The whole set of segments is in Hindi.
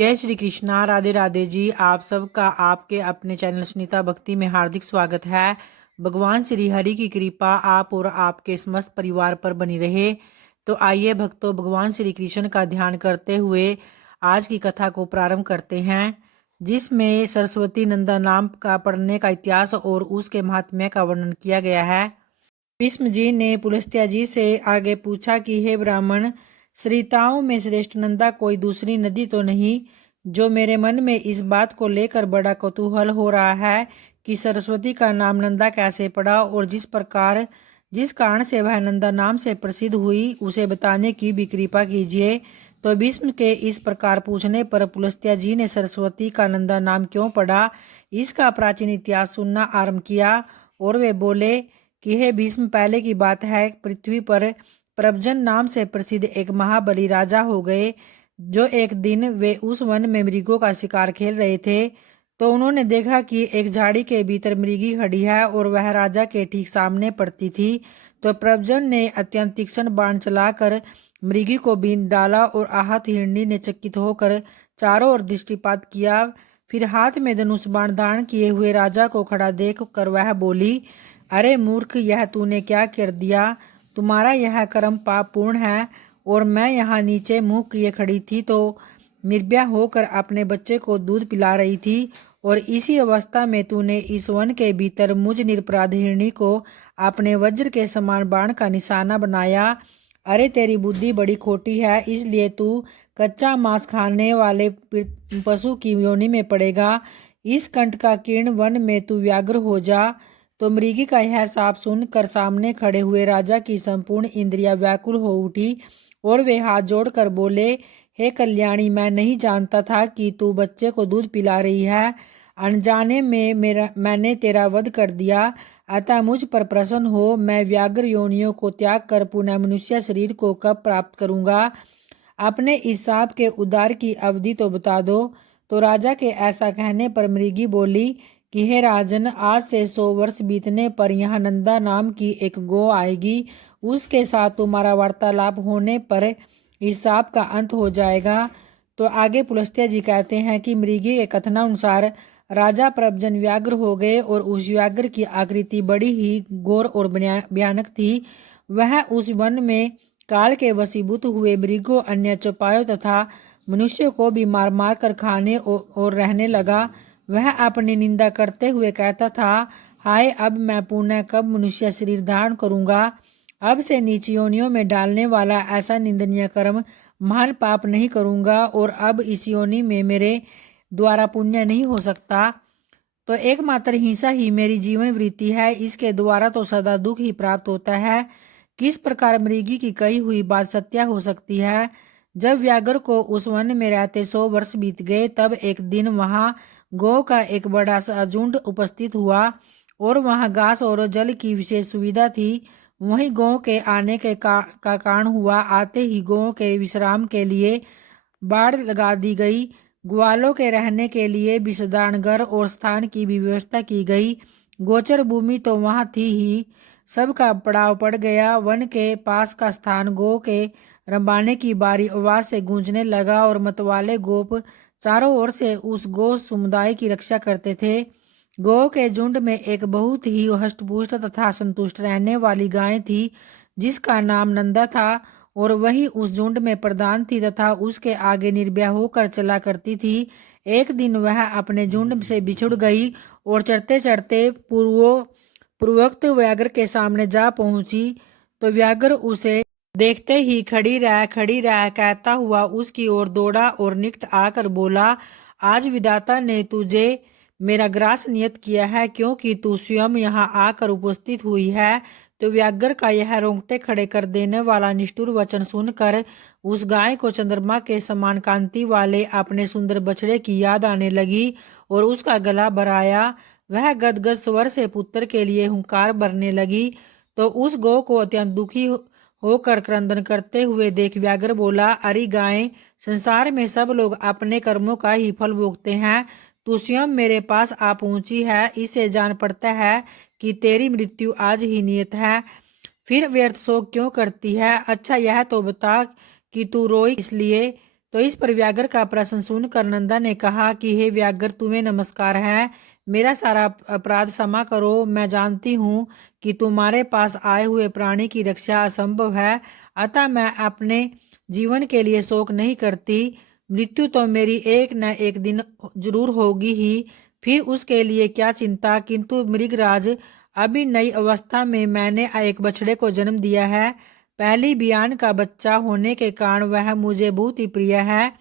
जय श्री कृष्णा। राधे राधे जी। आप सबका आपके अपने चैनल सुनीता भक्ति में हार्दिक स्वागत है। भगवान श्री हरि की कृपा आप और आपके समस्त परिवार पर बनी रहे। तो आइए भक्तों, भगवान श्री कृष्ण का ध्यान करते हुए आज की कथा को प्रारंभ करते हैं, जिसमें सरस्वती नंदा नाम का पढ़ने का इतिहास और उसके महात्म्य का वर्णन किया गया है। भीष्म जी ने पुलस्त्य जी से आगे पूछा कि हे ब्राह्मण, सरिताओं में श्रेष्ठ नंदा कोई दूसरी नदी तो नहीं? जो मेरे मन में इस बात को लेकर बड़ा कौतूहल हो रहा है कि सरस्वती का नाम नंदा कैसे पड़ा और जिस कारण से वह नंदा नाम से प्रसिद्ध हुई उसे बताने की भी कृपा कीजिए। तो भीष्म के इस प्रकार पूछने पर पुलस्त्य जी ने सरस्वती का नंदा नाम क्यों पड़ा, इसका प्राचीन इतिहास सुनना आरंभ किया। और वे बोले कि हे भीष्म, पहले की बात है, पृथ्वी पर प्रभजन नाम से प्रसिद्ध एक महाबली राजा हो गए। जो एक दिन वे उस वन में मृगों का शिकार खेल रहे थे, तो उन्होंने देखा कि एक झाड़ी के भीतर मृगी खड़ी है और वह राजा के ठीक सामने पड़ती थी। तो प्रभजन ने अत्यंत तीक्ष्ण बाण चलाकर मृगी को बीन डाला और आहत हिरणी ने चकित होकर चारों ओर दृष्टिपात किया। फिर हाथ में धनुष बाण धारण किए हुए राजा को खड़ा देख कर वह बोली, अरे मूर्ख, यह तूने क्या कर दिया? तुम्हारा यह कर्म पाप पूर्ण है। और मैं यहाँ नीचे मुंह किए खड़ी थी तो निर्भया होकर अपने बच्चे को दूध पिला रही थी, और इसी अवस्था में तूने इस वन के भीतर मुझ निरपराध हिरणी को अपने वज्र के समान बाण का निशाना बनाया। अरे तेरी बुद्धि बड़ी खोटी है, इसलिए तू कच्चा मांस खाने वाले पशु की योनि में पड़ेगा। इस कंठ का किरण वन में तू व्याघ्र हो जा। तो मृगी का यह साप सुनकर सामने खड़े हुए राजा की संपूर्ण इंद्रियां व्याकुल हो उठी और वे हाथ जोड़कर बोले, हे कल्याणी, मैं नहीं जानता था कि तू बच्चे को दूध पिला रही है। अनजाने में मैंने तेरा वध कर दिया, अतः मुझ पर प्रसन्न हो। मैं व्याघ्र योनियों को त्याग कर पुनः मनुष्य शरीर को कब प्राप्त करूंगा? अपने इस सांप के उद्धार की अवधि तो बता दो। तो राजा के ऐसा कहने पर मृगी बोली कि हे राजन, आज से 100 वर्ष बीतने पर यहाँ नंदा नाम की एक गौ आएगी। उसके साथ तुम्हारा वार्तालाप होने पर इस सांप का अंत हो जाएगा। तो आगे पुलस्त्य जी कहते हैं कि मृगी के कथनानुसार राजा प्रभजन व्याघ्र हो गए और उस व्याघ्र की आकृति बड़ी ही घोर और भयानक थी। वह उस वन में काल के वशीभूत हुए मृगों, अन्य चौपायों तथा मनुष्यों को भी मार मार कर खाने और रहने लगा। वह अपनी निंदा करते हुए कहता था, हाय, अब मैं पुनः कब मनुष्य शरीर धारण करूंगा? अब से नीच योनियों में डालने वाला ऐसा निंदनीय कर्म, महान पाप नहीं करूंगा और अब इस योनि में मेरे द्वारा पुण्य नहीं हो सकता। तो एकमात्र हिंसा ही मेरी जीवन वृत्ति है, इसके द्वारा तो सदा दुख ही प्राप्त होता है। किस प्रकार मृगी की कही हुई बात सत्य हो सकती है? जब व्याघ्र को उस वन में रहते 100 वर्ष बीत गए, तब एक दिन वहां गौ का एक बड़ा सा झुंड उपस्थित हुआ और वहां घास और जल की विशेष सुविधा थी। वहीं गौ के आने का कारण हुआ, आते ही गौ के विश्राम के लिए बाड़ लगा दी गई। ग्वालों के रहने के लिए विषदान घर और स्थान की भी व्यवस्था की गई। गोचर भूमि तो वहां थी ही, सबका पड़ाव पड़ गया। वन के पास का स्थान गो के रंबाने की बारी आवाज से गूंजने लगा और मतवाले गोप चारों ओर से उस गो समुदाय की रक्षा करते थे। गौ के झुंड में एक बहुत ही हष्टपुष्ट तथा संतुष्ट रहने वाली गाय थी, जिसका नाम नंदा था, और वही उस झुंड में प्रधान थी तथा उसके आगे निर्भय होकर चला करती थी। एक दिन वह अपने झुंड से बिछुड़ गई और चढ़ते चढ़ते पूर्वोक्त व्याघ्र के सामने जा पहुंची। तो व्याघ्र उसे देखते ही खड़ी रह कहता हुआ उसकी ओर दौड़ा और निकट आकर बोला, आज विधाता ने तुझे मेरा ग्रास नियत किया है, क्योंकि तू स्वयं यहाँ आकर उपस्थित हुई है। तो व्याघ्र का यह रोंगटे खड़े कर देने वाला निष्ठुर वचन सुनकर उस गाय को चंद्रमा के समान कांति वाले अपने सुंदर बछड़े की याद आने लगी और उसका गला भराया। वह गदगद स्वर से पुत्र के लिए हुंकार भरने लगी। तो उस गौ को अत्यंत दुखी होकर क्रंदन करते हुए देख व्याघ्र बोला, अरे गाय, संसार में सब लोग अपने कर्मों का ही फल भोगते हैं। तू स्वयं मेरे पास आ पहुंची है, इससे जान पड़ता है कि तेरी मृत्यु आज ही नियत है। फिर व्यर्थ शोक क्यों करती है? अच्छा यह तो बता कि तू रोई इसलिए? तो इस पर व्याघ्र का प्रश्न सुनकर नंदा ने कहा कि हे व्याघ्र, तुम्हें नमस्कार है। मेरा सारा अपराध क्षमा करो। मैं जानती हूँ कि तुम्हारे पास आए हुए प्राणी की रक्षा असंभव है, अतः मैं अपने जीवन के लिए शोक नहीं करती। मृत्यु तो मेरी एक न एक दिन जरूर होगी ही, फिर उसके लिए क्या चिंता। किंतु मृगराज, अभी नई अवस्था में मैंने एक बछड़े को जन्म दिया है। पहली बियान का बच्चा होने के कारण वह मुझे बहुत ही प्रिय है।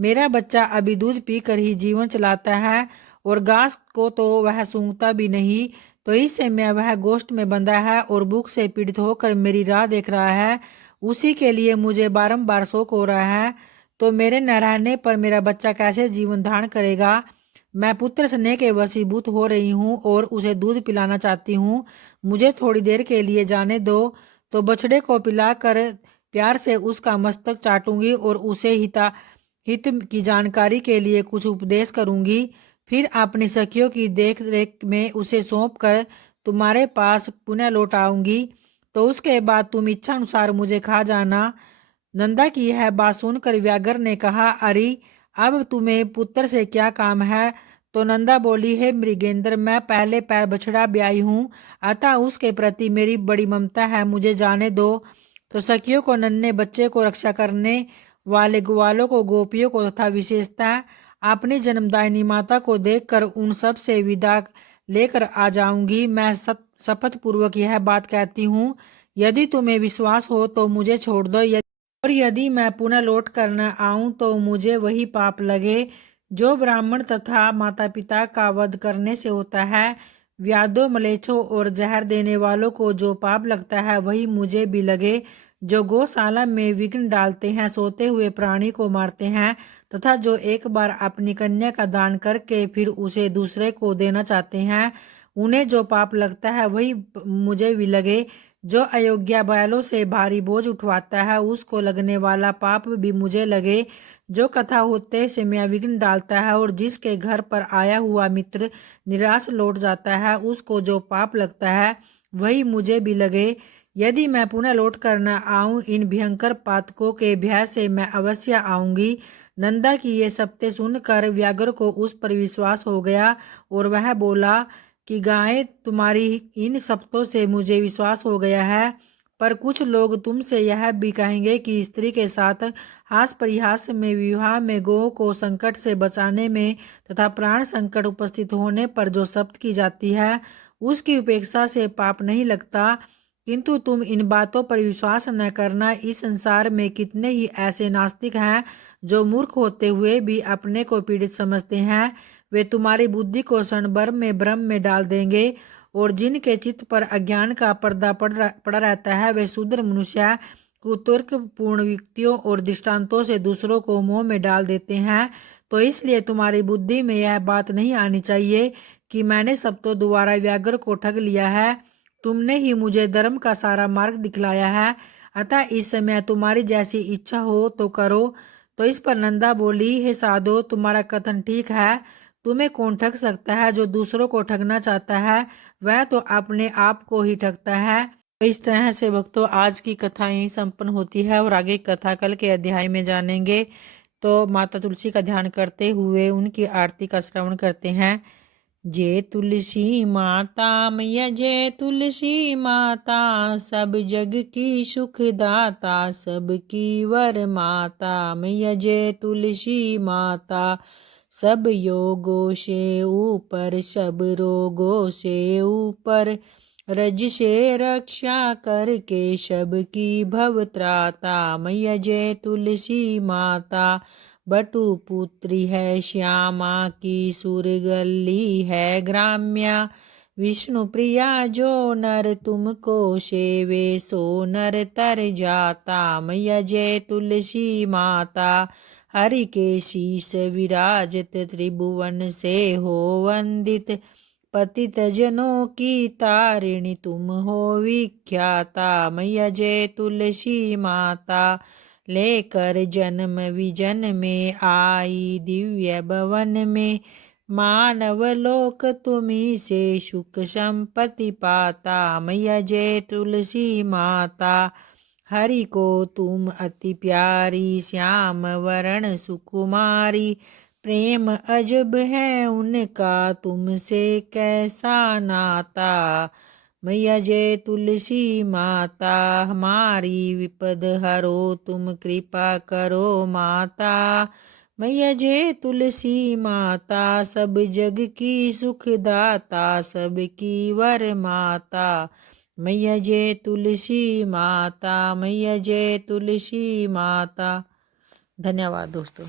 मेरा बच्चा अभी दूध पीकर ही जीवन चलाता है और घास को तो वह सूंघता भी नहीं। तो इस समय वह गोष्ठ में बंधा है और भूख से पीड़ित होकर मेरी राह देख रहा है। उसी के लिए मुझे बारंबार शोक हो रहा है। तो मेरे न रहने पर मेरा बच्चा कैसे जीवन धारण करेगा। मैं पुत्र स्नेह के वशीभूत हो रही हूँ और उसे दूध पिलाना चाहती हूँ। मुझे थोड़ी देर के लिए जाने दो। तो बछड़े को पिलाकर प्यार से उसका मस्तक चाटूंगी और उसे हित की जानकारी के लिए कुछ उपदेश करूंगी। फिर अपनी सखियों की देख रेख में उसे सौंप कर तुम्हारे पास पुनः लौट आऊंगी। तो उसके बाद तुम इच्छा अनुसार मुझे खा जाना। नंदा की यह बात सुनकर व्याघ्र ने कहा, अरे अब तुम्हें पुत्र से क्या काम है। तो नंदा बोली, है मृगेंद्र, मैं पहले पैर बछड़ा ब्याई हूँ, अतः उसके प्रति मेरी बड़ी ममता है, मुझे जाने दो। तो सखियों को नन्हे बच्चे को रक्षा करने वाले ग्वालों को, गोपियों को तथा विशेषतः अपनी जन्मदायिनी माता को देखकर उन सब से विदा लेकर आ जाऊंगी। मैं शपथ पूर्वक यह बात कहती हूँ, यदि तुम्हें विश्वास हो तो मुझे छोड़ दो, और यदि मैं पुनः लौट कर न आऊं तो मुझे वही पाप लगे जो ब्राह्मण तथा माता पिता का वध करने से होता है। व्याधों, मलेच्छों और जहर देने वालों को जो पाप लगता है वही मुझे भी लगे। जो गौशाला में विघ्न डालते हैं, सोते हुए प्राणी को मारते हैं तथा जो एक बार अपनी कन्या का दान करके फिर उसे दूसरे को देना चाहते हैं, उन्हें जो पाप लगता है वही मुझे भी लगे। जो अयोग्य बैलों से भारी बोझ उठवाता है, उसको लगने वाला पाप भी मुझे लगे। जो कथा होते समय विघ्न डालता है और जिसके घर पर आया हुआ मित्र निराश लौट जाता है, उसको जो पाप लगता है वही मुझे भी लगे। यदि मैं पुनः लौट कर न आऊं, इन भयंकर पातकों के भय से मैं अवश्य आऊंगी। नंदा की ये शब्दें सुनकर व्याघ्र को उस पर विश्वास हो गया और वह बोला कि गायें, तुम्हारी इन शब्दों से मुझे विश्वास हो गया है, पर कुछ लोग तुमसे यह भी कहेंगे कि स्त्री के साथ हास परिहास में, विवाह में, गौ को संकट से बचाने में तथा प्राण संकट उपस्थित होने पर जो शब्द की जाती है उसकी उपेक्षा से पाप नहीं लगता। किंतु तुम इन बातों पर विश्वास न करना। इस संसार में कितने ही ऐसे नास्तिक हैं जो मूर्ख होते हुए भी अपने को पीड़ित समझते हैं। वे तुम्हारी बुद्धि को क्षण भर में भ्रम में डाल देंगे और जिनके चित्त पर अज्ञान का पर्दा पड़ा रहता है, वे शूद्र मनुष्य कुतर्क पूर्ण युक्तियों और दृष्टांतों से दूसरों को मोह में डाल देते हैं। तो इसलिए तुम्हारी बुद्धि में यह बात नहीं आनी चाहिए कि मैंने सब तो दोबारा व्याघ्र को ठग लिया है। तुमने ही मुझे धर्म का सारा मार्ग दिखलाया है, अतः इस समय तुम्हारी जैसी इच्छा हो तो करो। तो इस पर नंदा बोली, हे साधो, तुम्हारा कथन ठीक है। तुम्हें कौन ठग सकता है। जो दूसरों को ठगना चाहता है वह तो अपने आप को ही ठगता है। तो इस तरह से भक्तों, आज की कथा यहीं संपन्न होती है और आगे कथा कल के अध्याय में जानेंगे। तो माता तुलसी का ध्यान करते हुए उनकी आरती का श्रवण करते हैं। जय तुलसी माता मैया, जय तुलसी माता, सब जग की सुखदाता, सबकी वर माता मैया, जय तुलसी माता। सब योगों से ऊपर, सब रोगों से ऊपर, रज से रक्षा करके सबकी भव त्राता मैया, जय तुलसी माता। बटु पुत्री है श्यामा की, सुरगली है ग्राम्या, विष्णु प्रिया जो नर तुमको सेवे, सो नर तर जाता मैया, जय तुलसी माता। हरि के शीस विराजत, त्रिभुवन से हो वंदित, पतित जनों की तारिणी तुम हो विख्याता मैया, जय तुलसी माता। लेकर जन्म विजन में आई, दिव्य भवन में मानव लोक तुम्ही से सुख संपत्ति पाता मैया, जय तुलसी माता। हरि को तुम अति प्यारी, श्याम वरण सुकुमारी। प्रेम अजब है उनका, तुमसे कैसा नाता। मैया जय तुलसी माता, हमारी विपद हरो, तुम कृपा करो माता। मैया जय तुलसी माता, सब जग की सुखदाता, सबकी वर माता। मैया जय तुलसी माता, मैया जय तुलसी माता। धन्यवाद दोस्तों।